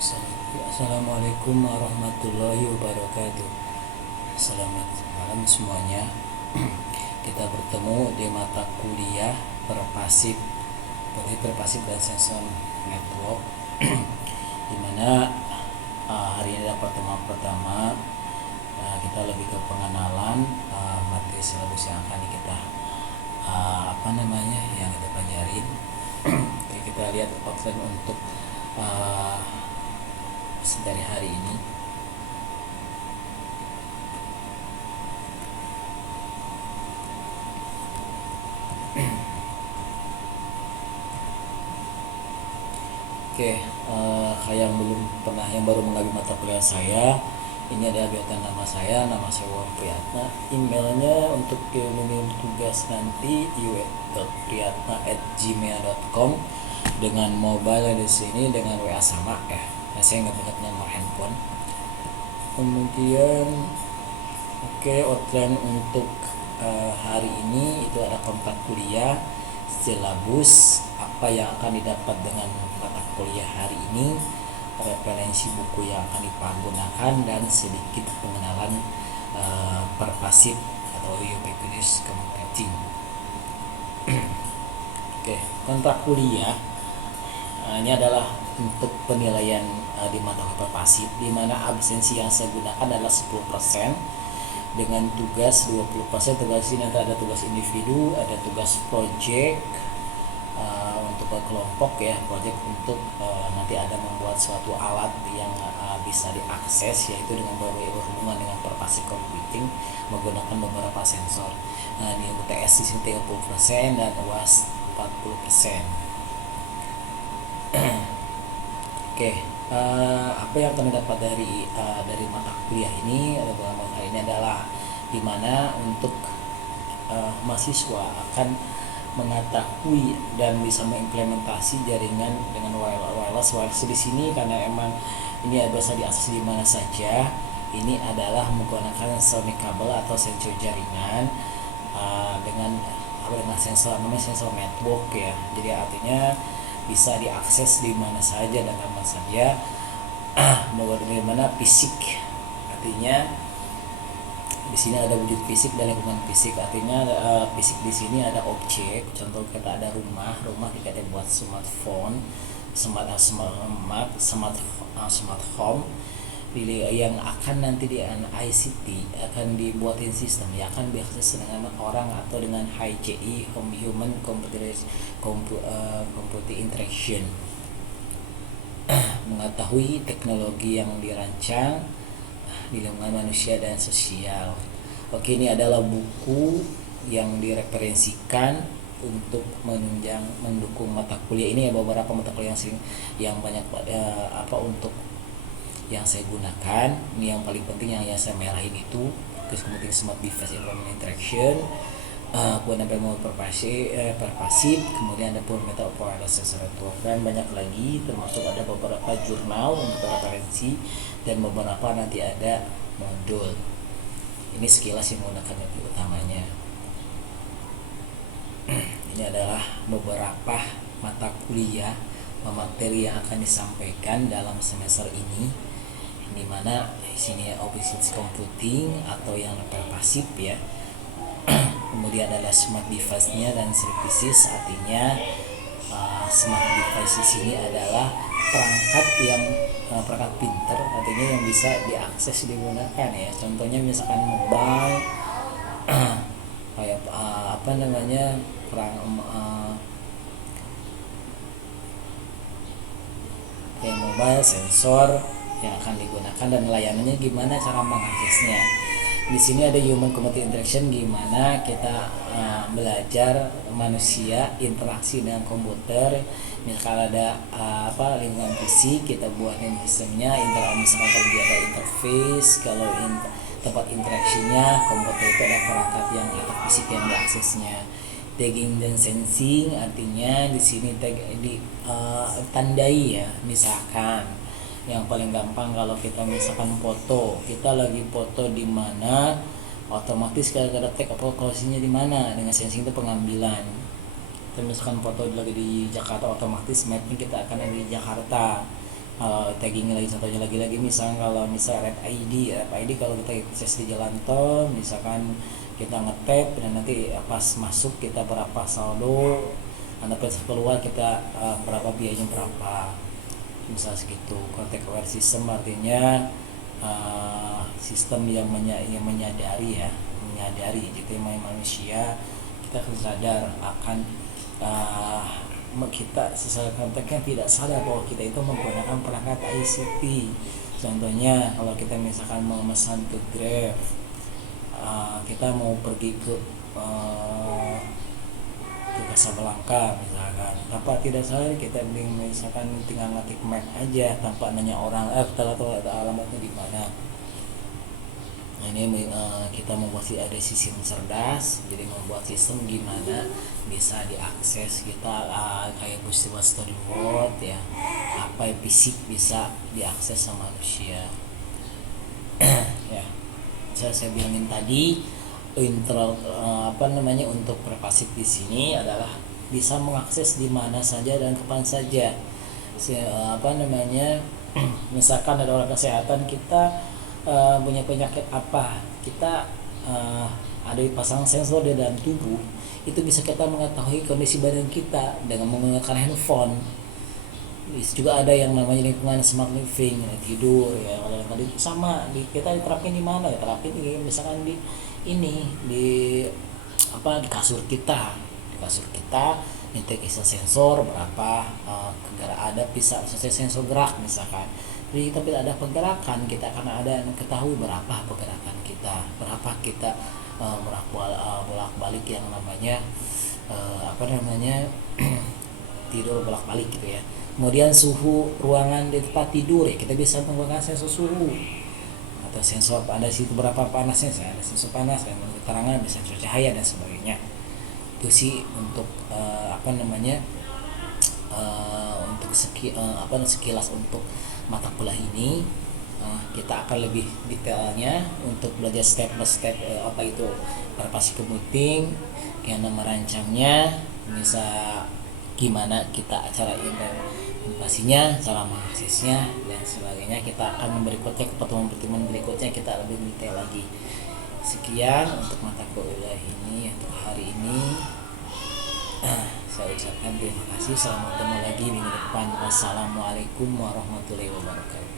Assalamualaikum warahmatullahi wabarakatuh. Selamat malam semuanya. Kita bertemu di mata kuliah perpasif dan sensor network, dimana hari ini adalah pertemuan pertama. Kita lebih ke pengenalan materi silabus yang akan kita yang kita pelajarin. Oke, kita lihat outline untuk dari hari ini. Oke, yang baru mengambil mata kuliah saya, ini adalah biota nama saya Wawan Priyatna. Emailnya untuk mengirim tugas nanti iw.priyatna@gmail.com dengan mobile di sini dengan WA sama ya. Saya nggak ingat nomor handphone. Kemudian outline untuk hari ini itu ada keempat kuliah, silabus, apa yang akan didapat dengan mata kuliah hari ini, referensi buku yang akan dipergunakan, dan sedikit pengenalan perpasif atau ubiquitous computing. Kontrak kuliah ini adalah untuk penilaian di mata kuliah perpasif, di mana absensi yang saya gunakan adalah 10% dengan tugas 20%. Tugas ini nanti ada tugas individu, ada tugas project untuk kelompok ya, project untuk nanti ada membuat suatu alat yang bisa diakses, yaitu dengan berhubungan dengan perpasif computing menggunakan beberapa sensor. Ini UTS di sini 30% dan UAS 40%. Apa yang kami dapat dari mata kuliah ini adalah dimana untuk mahasiswa akan mengetahui dan bisa mengimplementasi jaringan dengan wireless di sini, karena emang ini bisa diakses di mana saja. Ini adalah menggunakan sonic kabel atau sensor jaringan dengan sensor network ya. Jadi artinya bisa diakses di mana saja dan kapan saja. Bagaimana fisik, artinya di sini ada wujud fisik dan lingkungan fisik. Artinya fisik di sini ada objek, contoh kita ada rumah kita buat smartphone, smart home, yang akan nanti di ICT akan dibuatin sistem yang akan diakses dengan orang atau dengan HCI, human computer interaction. Mengetahui teknologi yang dirancang di lingkungan manusia dan sosial. Ini adalah buku yang direferensikan untuk mendukung mata kuliah ini ya. Beberapa mata kuliah yang banyak untuk yang saya gunakan. Ini yang paling penting yang saya merahin itu, terus kemudian smart device environment interaction, kemudian mau perpasif, kemudian ada fundamental wireless sensor network, dan banyak lagi, termasuk ada beberapa jurnal untuk referensi dan beberapa nanti ada modul. Ini sekilas yang menggunakan metode utamanya. Ini adalah beberapa mata kuliah materi yang akan disampaikan dalam semester ini, di mana di sini ubiquitous computing atau yang perpasif ya. Kemudian adalah smart device-nya dan services, artinya smart device di sini adalah perangkat pintar, artinya yang bisa diakses digunakan ya. Contohnya misalkan mobile, kayak mobile sensor yang akan digunakan dan layanannya gimana cara mengaksesnya. Di sini ada human computer interaction, gimana kita belajar manusia interaksi dengan komputer. Misalkan ada lingkungan fisik, kita buatin sistemnya. Misalkan kalau dia ada interface, kalau tempat interaksinya komputer itu ada perangkat yang fisik yang diaksesnya. Tagging dan sensing, artinya di sini tandai ya. Misalkan yang paling gampang, kalau kita misalkan kita lagi foto di mana, otomatis kalau ada tag lokasinya di mana, dengan sensing itu pengambilan. Kita misalkan foto lagi di Jakarta, otomatis mapping kita akan ada di Jakarta. tagging lagi, contohnya lagi misalnya kalau misalnya RFID kalau kita akses di jalan tol misalkan kita ngetap dan nanti pas masuk kita berapa saldo, anda pas keluar kita berapa biayanya berapa, misal segitu. Contact aware system artinya sistem yang menyadari gitu manusia kita harus sadar akan kita sesuai konteksnya tidak sadar bahwa kita itu menggunakan perangkat ICT. Contohnya kalau kita misalkan mau memesan ke Grab, kita mau pergi ke Casablanca misalkan, tanpa tidak sadar kita misalkan tinggal ngetik map aja tanpa nanya orang kita tahu alamatnya di mana. Nah ini kita membuat ada sistem cerdas, jadi membuat sistem gimana bisa diakses kita kayak peristiwa storyboard ya, apa yang fisik bisa diakses sama manusia. Ya, saya bilangin tadi untuk privasi di sini adalah bisa mengakses di mana saja dan kapan saja. Misalkan ada orang kesehatan kita punya penyakit apa, kita ada dipasang sensor di dalam tubuh, itu bisa kita mengetahui kondisi badan kita dengan menggunakan handphone. Juga ada yang namanya lingkungan smart living, tidur ya, kalau tadi sama kita diterapin di mana ya, terapin di misalkan di kasur kita integrasi sensor berapa ada bisa sensor gerak misalkan. Jadi kita tidak ada pergerakan, kita akan ada ketahui berapa pergerakan kita, berapa kita bolak-balik yang namanya tidur bolak-balik gitu ya. Kemudian suhu ruangan di tempat tidur ya, kita bisa menggunakan sensor suhu atau sensor pada situ berapa panasnya, ada sensor panas dan keterangan bisa sensor cahaya dan sebagainya. Itu sih untuk untuk sekilas untuk mata kuliah ini. Kita akan lebih detailnya untuk belajar step by step apa itu privasi computing, karena merancangnya, bisa gimana kita cara implementasinya, cara mengaksesnya dan sebagainya. Kita akan berikutnya ke pertemuan berikutnya kita lebih detail lagi. Sekian untuk mata kuliah ini untuk hari ini. Saya ucapkan terima kasih. Selamat ketemu lagi minggu depan. Wassalamualaikum warahmatullahi wabarakatuh.